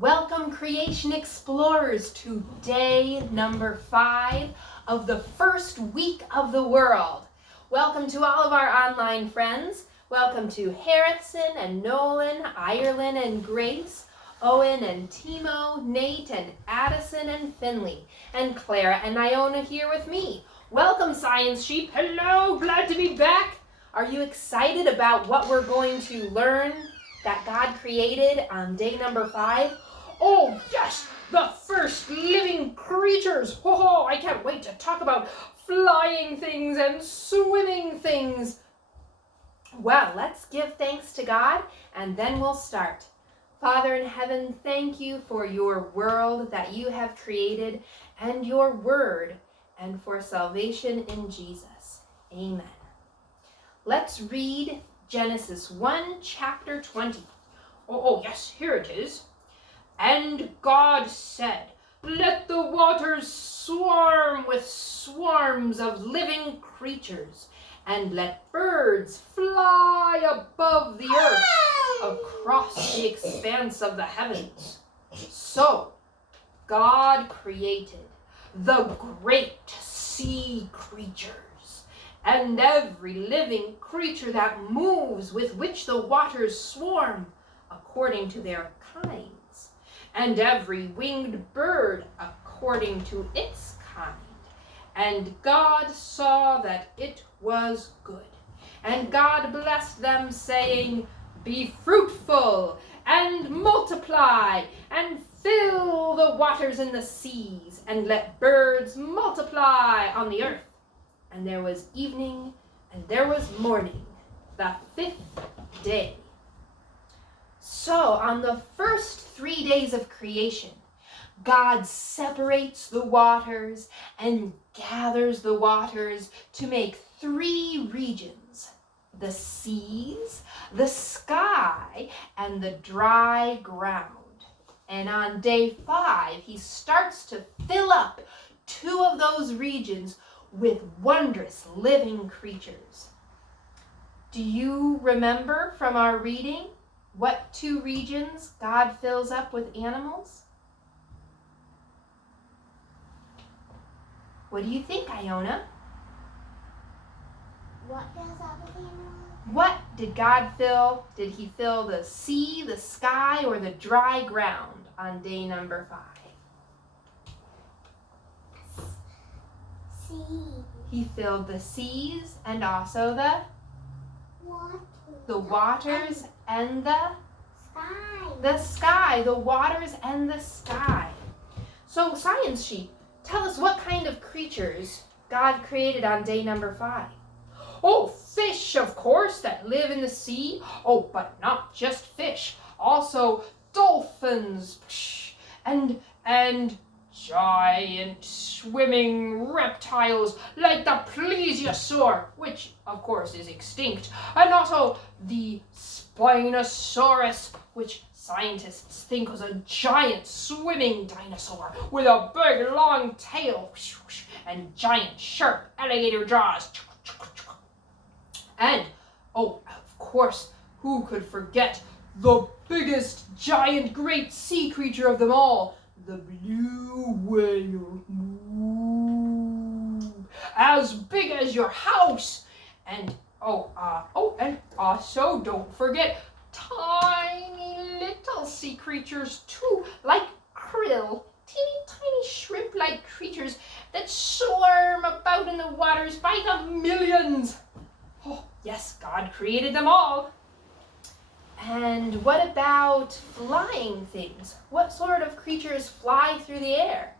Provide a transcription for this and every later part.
Welcome, Creation Explorers, to day number 5 of the first week of the world. Welcome to all of our online friends. Welcome to Harrison and Nolan, Ireland and Grace, Owen and Timo, Nate and Addison and Finley, and Clara and Iona here with me. Welcome, Science Sheep. Hello, glad to be back. Are you excited about what we're going to learn that God created on day number 5? Oh yes, the first living creatures. Oh, I can't wait to talk about flying things and swimming things. Well, let's give thanks to God and then we'll start. Father in heaven, thank you for your world that you have created and your word and for salvation in Jesus. Amen. Let's read Genesis 1, chapter 20. Oh yes, here it is. And God said, "Let the waters swarm with swarms of living creatures, and let birds fly above the earth across the expanse of the heavens." So God created the great sea creatures, and every living creature that moves, with which the waters swarm, according to their kinds, and every winged bird according to its kind. And God saw that it was good. And God blessed them, saying, "Be fruitful, and multiply, and fill the waters in the seas, and let birds multiply on the earth." And there was evening, and there was morning, the 5th day. So on the first 3 days of creation, God separates the waters and gathers the waters to make 3 regions: the seas, the sky, and the dry ground. And on day 5, he starts to fill up 2 of those regions with wondrous living creatures. Do you remember from our reading what 2 regions God fills up with animals? What do you think, Iona? What fills up with animals? What did God fill? Did he fill the sea, the sky, or the dry ground on day number 5? Sea. He filled the seas and also the waters and the sky, the waters and the sky. So, Science Sheep, tell us what kind of creatures God created on day number 5. Oh, fish, of course, that live in the sea. Oh, but not just fish. Also dolphins and giant swimming reptiles like the plesiosaur, which of course is extinct, and also the Spinosaurus, which scientists think was a giant swimming dinosaur with a big long tail and giant sharp alligator jaws. And, oh, of course, who could forget the biggest giant great sea creature of them all, the blue whale. Ooh, as big as your house. And and also don't forget tiny little sea creatures too, like krill, teeny tiny shrimp-like creatures that swarm about in the waters by the millions. Oh, yes, God created them all. And what about flying things? What sort of creatures fly through the air?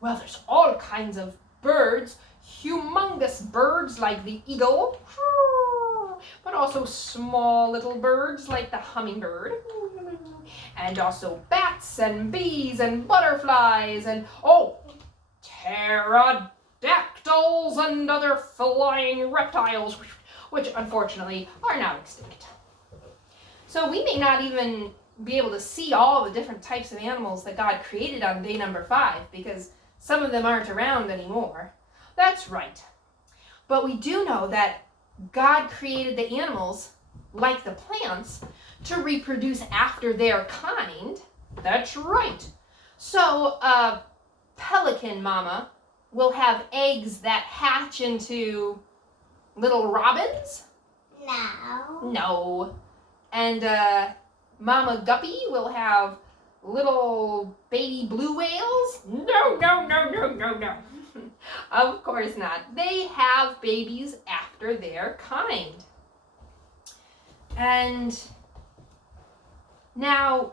Well, there's all kinds of birds, humongous birds like the eagle, but also small little birds like the hummingbird, and also bats and bees and butterflies and, pterodactyls and other flying reptiles, which unfortunately are now extinct. So we may not even be able to see all the different types of animals that God created on day number 5 because some of them aren't around anymore. That's right. But we do know that God created the animals, like the plants, to reproduce after their kind, That's right. So a pelican mama will have eggs that hatch into little robins? No. No. And Mama Guppy will have little baby blue whales? No. Of course not. They have babies after their kind. And now,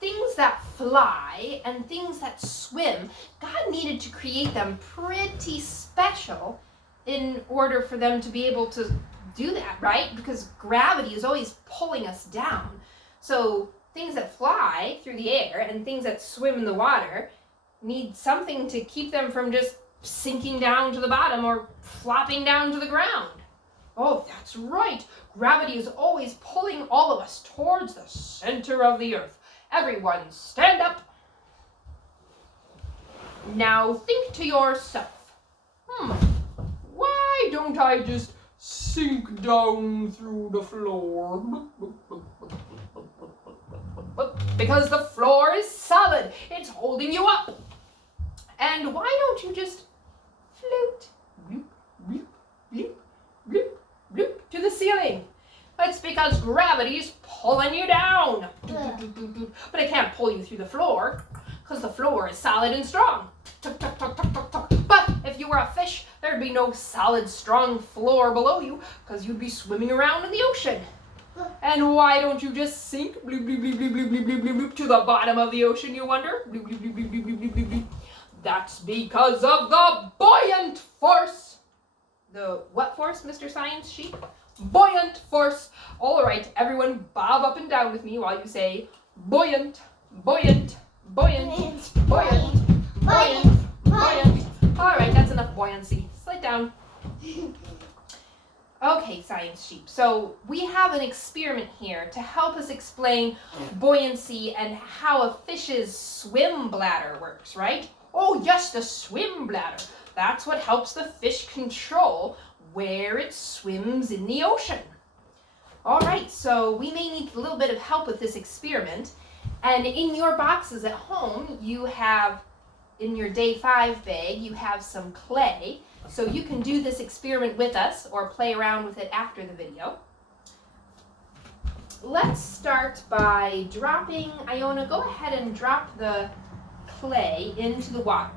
things that fly and things that swim, God needed to create them pretty special in order for them to be able to do that, right? Because gravity is always pulling us down. So things that fly through the air and things that swim in the water need something to keep them from just sinking down to the bottom or flopping down to the ground. Oh, that's right. Gravity is always pulling all of us towards the center of the earth. Everyone, stand up. Now think to yourself, why don't I just sink down through the floor? Because the floor is solid. It's holding you up. And why don't you just float to the ceiling? It's because gravity's pulling you down. But it can't pull you through the floor because the floor is solid and strong. But if you were a fish, there'd be no solid, strong floor below you because you'd be swimming around in the ocean. And why don't you just sink to the bottom of the ocean, you wonder? That's because of the buoyant force. The what force, Mr. Science Sheep? Buoyant force. All right, everyone bob up and down with me while you say buoyant, buoyant, buoyant, buoyant, buoyant, buoyant. All right, that's enough buoyancy. Slide down. Okay, Science Sheep, so we have an experiment here to help us explain buoyancy and how a fish's swim bladder works, right? Oh yes, the swim bladder. That's what helps the fish control where it swims in the ocean. All right, so we may need a little bit of help with this experiment. And in your boxes at home, you have, in your day 5 bag, you have some clay. So you can do this experiment with us or play around with it after the video. Let's start by dropping, Iona, go ahead and drop the clay into the water.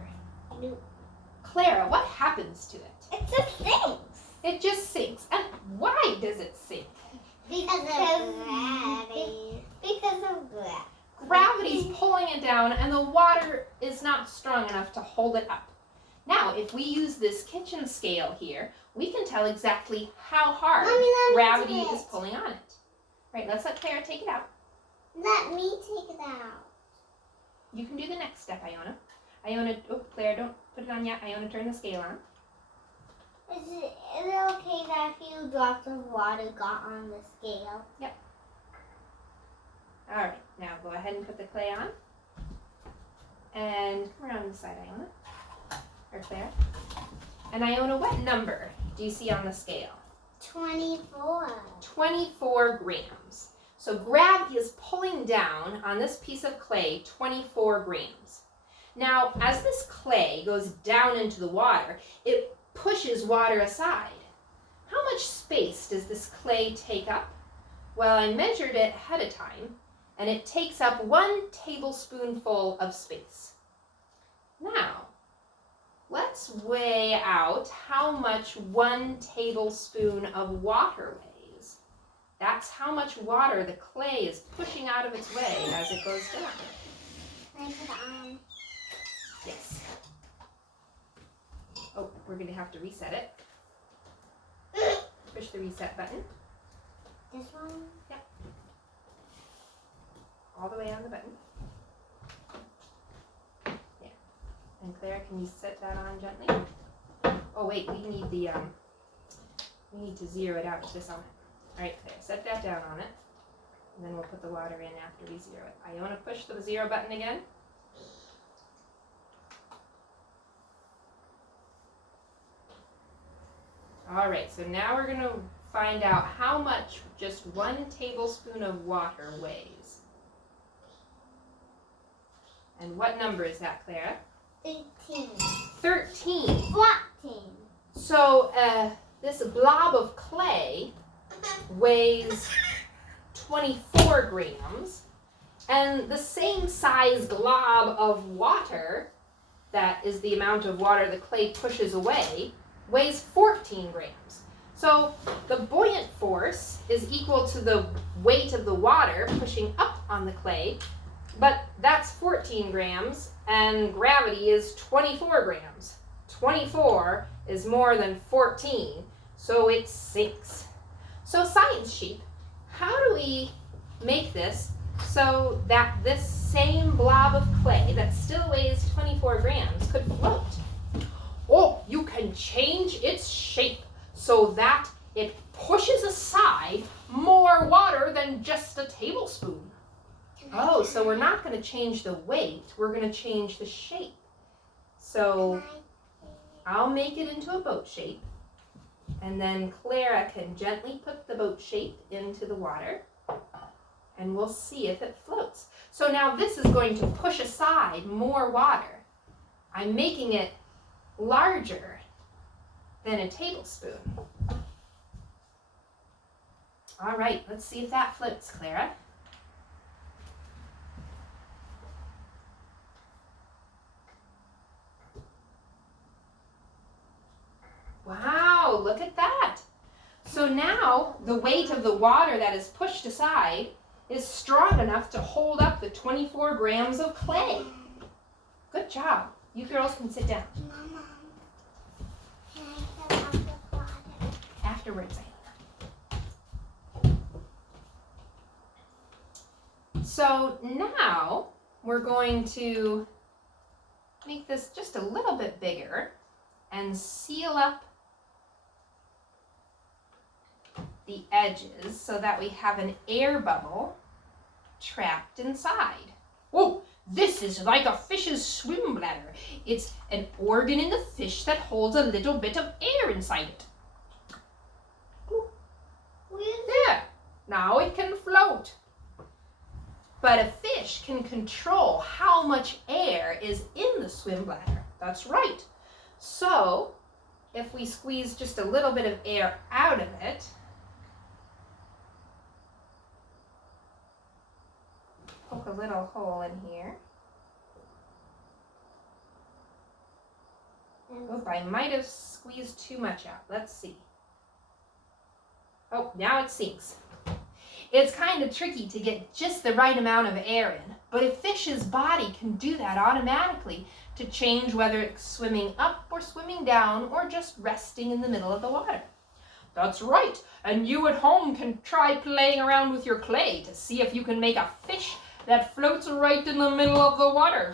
Clara, what happens to it? It just sinks. It just sinks. And why does it sink? Because of gravity. Because of gravity. Gravity's pulling it down and the water is not strong enough to hold it up. Now, if we use this kitchen scale here, we can tell exactly how hard gravity is pulling on it. Right, let's let Clara take it out. Let me take it out. You can do the next step, Iona. Iona, oh, Clara, don't put it on yet. Iona, turn the scale on. Is it okay that if you drop the water got on the scale? Yep. All right, now go ahead and put the clay on. And come around the side, Iona. Or Clara. And Iona, what number do you see on the scale? 24. 24 grams. So gravity is pulling down on this piece of clay 24 grams. Now, as this clay goes down into the water, it pushes water aside. How much space does this clay take up? Well, I measured it ahead of time, and it takes up 1 tablespoonful of space. Now, let's weigh out how much 1 tablespoon of water weighs. That's how much water the clay is pushing out of its way as it goes down. Can I put it on? Yes. Oh, we're going to have to reset it. Push the reset button. This one? Yep. All the way on the button. Yeah. And Clara, can you set that on gently? Oh wait, we need the we need to zero it out with this on it. All right, Clara, set that down on it, and then we'll put the water in after we zero it. I want to push the zero button again. All right, so now we're going to find out how much just 1 tablespoon of water weighs. And what number is that, Clara? 13. 13. 14. So this blob of clay weighs 24 grams, and the same size glob of water, that is the amount of water the clay pushes away, weighs 14 grams. So the buoyant force is equal to the weight of the water pushing up on the clay, but that's 14 grams, and gravity is 24 grams. 24 is more than 14, so it sinks. So science sheep, how do we make this so that this same blob of clay that still weighs 24 grams could float? Oh, you can change its shape so that it pushes aside more water than just a tablespoon. Oh, so we're not going to change the weight, we're going to change the shape. So I'll make it into a boat shape, and then Clara can gently put the boat shape into the water, and we'll see if it floats. So now this is going to push aside more water. I'm making it larger than a tablespoon. All right, let's see if that floats, Clara. Wow, look at that. So now the weight of the water that is pushed aside is strong enough to hold up the 24 grams of clay. Good job. You girls can sit down. Mama, can I fill up the water? Afterwards, So now we're going to make this just a little bit bigger and seal up the edges so that we have an air bubble trapped inside. Whoa, this is like a fish's swim bladder. It's an organ in the fish that holds a little bit of air inside it. There, now it can float. But a fish can control how much air is in the swim bladder. That's right. So if we squeeze just a little bit of air out of it, poke a little hole in here. Oop, I might have squeezed too much out. Let's see. Oh, now it sinks. It's kind of tricky to get just the right amount of air in, but a fish's body can do that automatically to change whether it's swimming up or swimming down or just resting in the middle of the water. That's right, and you at home can try playing around with your clay to see if you can make a fish that floats right in the middle of the water.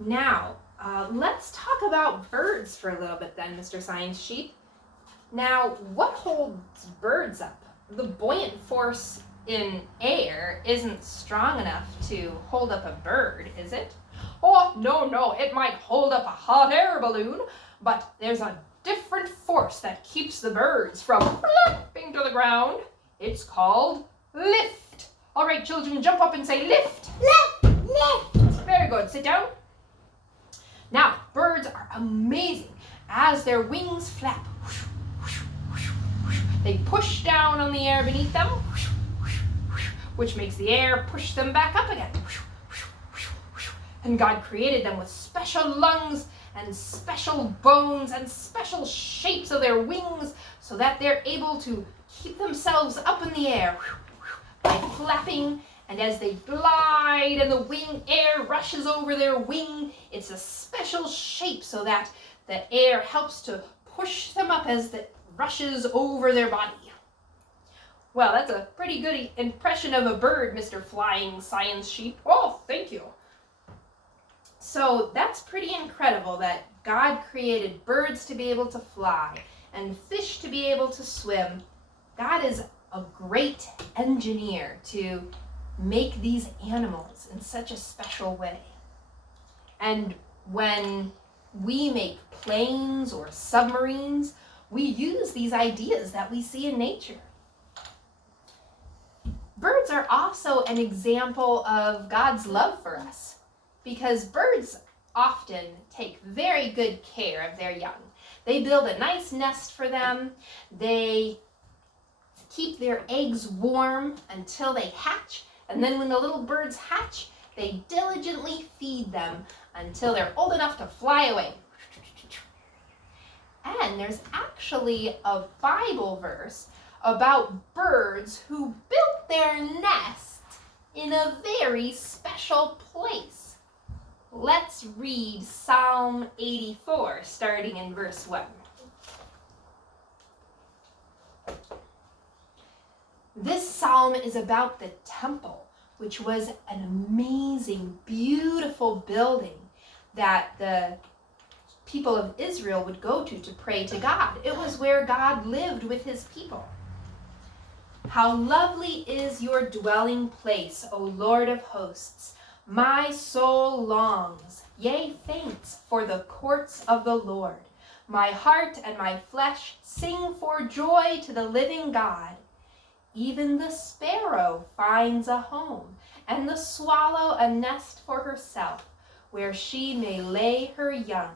Now, let's talk about birds for a little bit then, Mr. Science Sheep. Now, what holds birds up? The buoyant force in air isn't strong enough to hold up a bird, is it? Oh, no, it might hold up a hot air balloon, but there's a different force that keeps the birds from flapping to the ground. It's called lift. All right, children, jump up and say lift. Lift, lift. Very good, sit down. Now, birds are amazing. As their wings flap, they push down on the air beneath them, which makes the air push them back up again. And God created them with special lungs and special bones and special shapes of their wings so that they're able to keep themselves up in the air by flapping. And as they glide and the wing air rushes over their wing, it's a special shape so that the air helps to push them up as it rushes over their body. Well, that's a pretty good impression of a bird, Mr. Flying Science Sheep. Oh, thank you. So that's pretty incredible that God created birds to be able to fly and fish to be able to swim. God is a great engineer to make these animals in such a special way. And when we make planes or submarines, we use these ideas that we see in nature. Birds are also an example of God's love for us, because birds often take very good care of their young. They build a nice nest for them. They keep their eggs warm until they hatch, and then when the little birds hatch, they diligently feed them until they're old enough to fly away. And there's actually a Bible verse about birds who built their nest in a very special place. Let's read Psalm 84, starting in verse 1. This psalm is about the temple, which was an amazing, beautiful building that the people of Israel would go to pray to God. It was where God lived with his people. How lovely is your dwelling place, O Lord of hosts. My soul longs, yea, faints, for the courts of the Lord. My heart and my flesh sing for joy to the living God. Even the sparrow finds a home, and the swallow a nest for herself, where she may lay her young.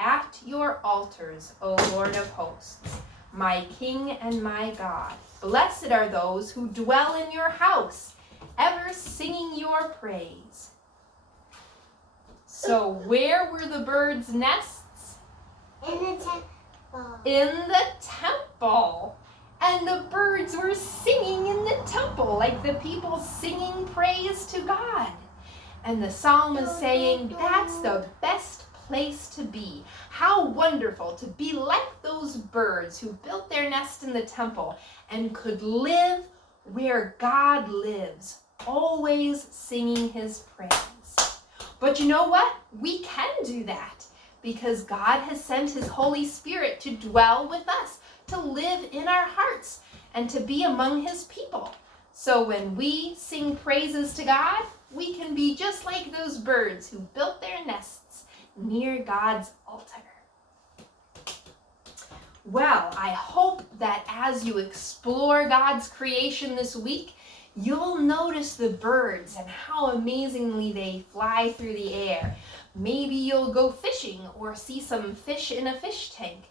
At your altars, O Lord of hosts, my King and my God. Blessed are those who dwell in your house, ever singing your praise. So where were the birds' nests? In the temple. In the temple. And the birds were singing in the temple, like the people singing praise to God. And the psalm is saying that's the best place to be. How wonderful to be like those birds who built their nest in the temple and could live where God lives, always singing his praise. But you know what? We can do that because God has sent his Holy Spirit to dwell with us, to live in our hearts, and to be among his people. So when we sing praises to God, we can be just like those birds who built their nests near God's altar. Well, I hope that as you explore God's creation this week, you'll notice the birds and how amazingly they fly through the air. Maybe you'll go fishing or see some fish in a fish tank,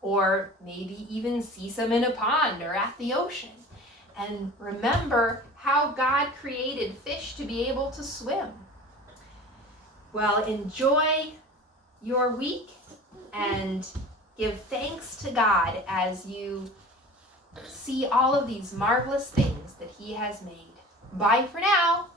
or maybe even see some in a pond or at the ocean. And remember how God created fish to be able to swim. Well, enjoy your week and give thanks to God as you see all of these marvelous things that he has made. Bye for now.